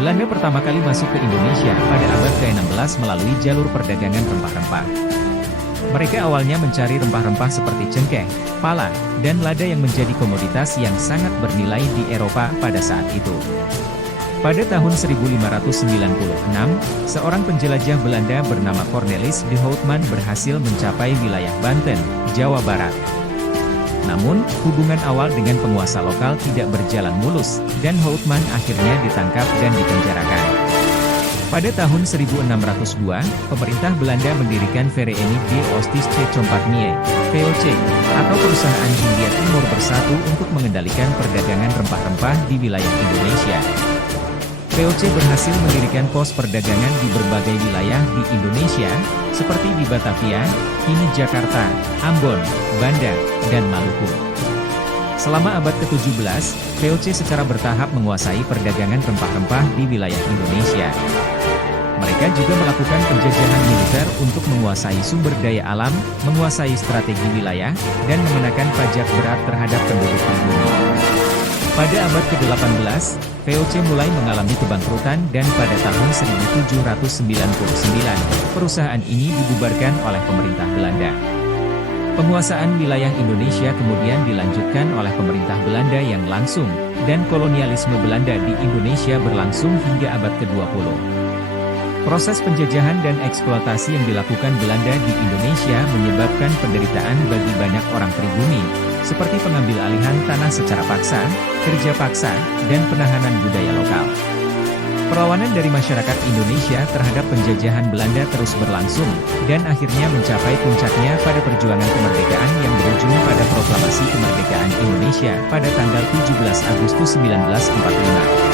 Belanda pertama kali masuk ke Indonesia pada abad ke-16 melalui jalur perdagangan rempah-rempah. Mereka awalnya mencari rempah-rempah seperti cengkeh, pala, dan lada yang menjadi komoditas yang sangat bernilai di Eropa pada saat itu. Pada tahun 1596, seorang penjelajah Belanda bernama Cornelis de Houtman berhasil mencapai wilayah Banten, Jawa Barat. Namun, hubungan awal dengan penguasa lokal tidak berjalan mulus, dan Houtman akhirnya ditangkap dan dipenjarakan. Pada tahun 1602, pemerintah Belanda mendirikan Vereniging de Oost-Indische Compagnie, VOC, atau Perusahaan Hindia Timur Bersatu untuk mengendalikan perdagangan rempah-rempah di wilayah Indonesia. VOC berhasil mendirikan pos perdagangan di berbagai wilayah di Indonesia, seperti di Batavia, kini Jakarta, Ambon, Banda, dan Maluku. Selama abad ke-17, VOC secara bertahap menguasai perdagangan rempah-rempah di wilayah Indonesia. Mereka juga melakukan penjajahan militer untuk menguasai sumber daya alam, menguasai strategi wilayah, dan mengenakan pajak berat terhadap penduduk pribumi. Pada abad ke-18, VOC mulai mengalami kebangkrutan dan pada tahun 1799, perusahaan ini dibubarkan oleh pemerintah Belanda. Penguasaan wilayah Indonesia kemudian dilanjutkan oleh pemerintah Belanda yang langsung, dan kolonialisme Belanda di Indonesia berlangsung hingga abad ke-20. Proses penjajahan dan eksploitasi yang dilakukan Belanda di Indonesia menyebabkan penderitaan bagi banyak orang pribumi, seperti pengambil alihan tanah secara paksa, kerja paksa, dan penahanan budaya lokal. Perlawanan dari masyarakat Indonesia terhadap penjajahan Belanda terus berlangsung, dan akhirnya mencapai puncaknya pada perjuangan kemerdekaan yang berujung pada Proklamasi Kemerdekaan Indonesia pada tanggal 17 Agustus 1945.